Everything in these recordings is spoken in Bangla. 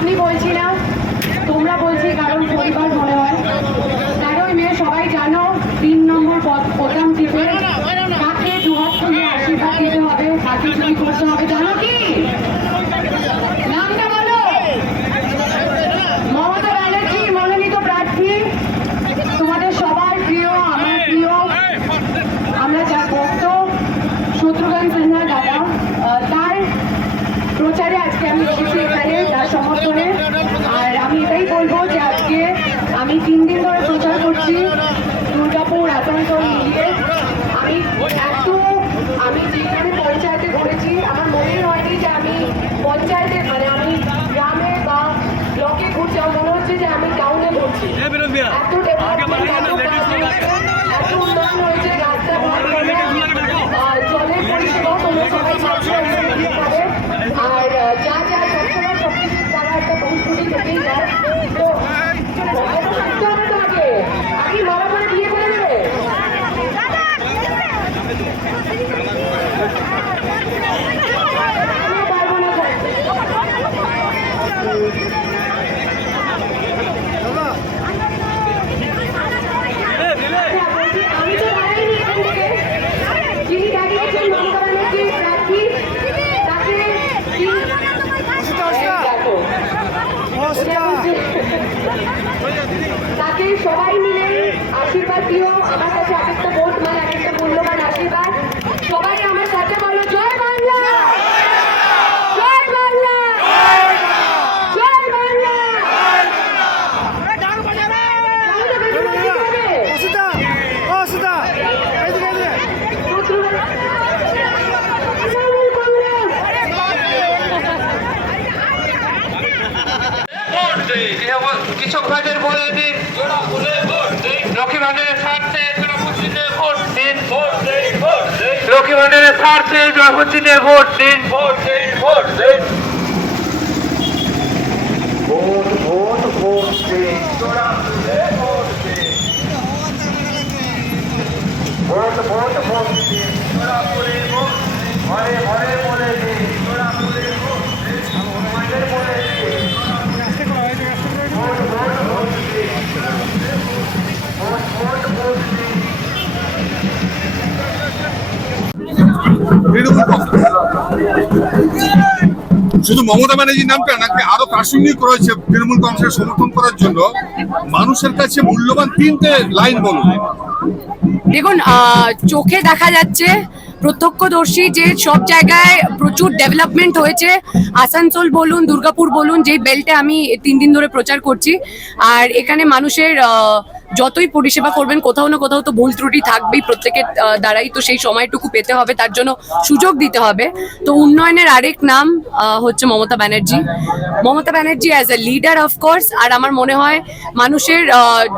আপনি বলছি না, তোমরা বলছি কারণ পরিবার মনে হয়। তেরোই মেয়ে সবাই জানো, তিন নম্বর পদ প্রথম টিপে কাকে দুহাত খুলে আশীর্বাদ দিতে হবে হাতে চুরি করতে হবে, জানো কি? নামটা বলো মমতা ব্যানার্জি মনোনীত প্রার্থী তোমাদের সবার প্রিয় আমার প্রিয় আমরা যার ভক্ত শত্রুঘ্ন সিনহা দাদা আহ, তার প্রচারে আজকে আমি এসেছি এখানে তার সমর্থনে আর আমি এটাই বলব যে আজকে আমি তিন দিন ধরে প্রচার করছি দুর্গাপুর আসানসোল মিলিয়ে। আমি এত আমি যেখানে পঞ্চায়েতে ঘুরেছি আমার মনে হয়নি যে আমি পঞ্চায়েতে মানে আমি গ্রামে বা ব্লকে ঘুরছি আমার মনে হচ্ছে যে আমি টাউনে ঘুরছি। এত ডেভেলপমেন্ট এত কাজ হয়েছে এত উন্নয়ন হয়েছে রাস্তা ঘাট হয়েছে, আর জলের পরিষেবা তোমরা সবাই পাচ্ছ পাবে আর আহ, যা যা সবসময় সব কিছু তারা একটা বহুস্তুতি থেকেই যায় তো এত থাকতে হবে তো আগে আগে মারা করে বিয়ে করে দেবে আমিও পারব না থাকতে। আচ্ছা, বলছি, আমি তো দাঁড়াইনি এখান থেকে। যিনি দাঁড়িয়েছেন মমতা ব্যানার্জির প্রার্থী, তাকে কি- এই দেখো। এটা হচ্ছে- তাকে সবাই মিলে আশীর্বাদ দিও আমার কাছে এক একটা ভোট মানে এক একটা মূল্যবান আশীর্বাদ সবাই আমার সাথে বলো জয় বাংলা জয় বাংলা জয় বাংলা তাহলে বেশি বলতে হবে? অসুতা অসুতা এদিকে এদিকে তৃণমূল কংগ্রেস ভাইদের বলে দিন। লক্ষ্মী ভান্ডারের স্বার্থে ভোট দিন। লক্ষ্মী ভান্ডারের স্বার্থে জনপ্রতিনিধি ভোট দিন। ভোট দিন ভোট দিন ভোট ভোট ভোট দিন। ভোট ভোট ভোট দিন। ঘরে ঘরে বলে দিন ঘরে বলে দিন আস্তে করো এদিকে আস্তে করো তৃণমূল কংগ্রেস। শুধু মমতা ব্যানার্জির নামটা নাকি আরও প্রাসঙ্গিক রয়েছে তৃণমূল কংগ্রেসের সমর্থন করার জন্য। মানুষের কাছে মূল্যবান তিনটে লাইন বলুন। দেখুন চোখে দেখা যাচ্ছে প্রত্যক্ষদর্শী যে সব জায়গায় প্রচুর ডেভেলপমেন্ট হয়েছে। আসানসোল বলুন, দুর্গাপুর বলুন যে বেল্টে আমি তিন দিন ধরে প্রচার করছি। আর এখানে মানুষের যতই পরিষেবা করবেন কোথাও না কোথাও তো ভুল ত্রুটি থাকবেই প্রত্যেকের দ্বারাই তো সেই সময়টুকু পেতে হবে তার জন্য সুযোগ দিতে হবে। তো উন্নয়নের আরেক নাম হচ্ছে Mamata Banerjee. Mamata Banerjee as a leader of course আর আমার মনে হয় মানুষের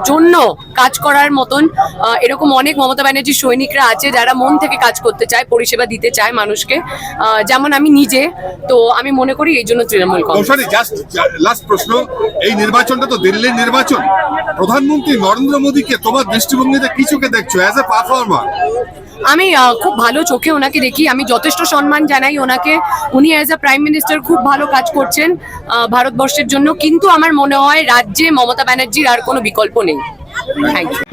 জন্য কাজ করার মতন এরকম অনেক মমতা ব্যানার্জির সৈনিকরা আছে যারা মন থেকে কাজ করতে চায় পরিষেবা দিতে চায় মানুষকে। আহ, যেমন আমি নিজে তো আমি মনে করি এই জন্য তৃণমূল কংগ্রেস। লাস্ট প্রশ্ন এই নির্বাচনটা তো দিল্লির নির্বাচন। প্রধানমন্ত্রী নরেন্দ্র মোদীকে তোমার দৃষ্টিভঙ্গিতে কি চোখে দেখছ অ্যাজ এ পারফর্মার আমি খুব ভালো চোখে ওনাকে দেখি। আমি যথেষ্ট সম্মান জানাই ওনাকে। উনি অ্যাজ আ প্রাইম মিনিস্টার খুব ভালো কাজ করছেন ভারতবর্ষের জন্য। কিন্তু আমার মনে হয় রাজ্যে মমতা ব্যানার্জির আর কোনো বিকল্প নেই। Thank you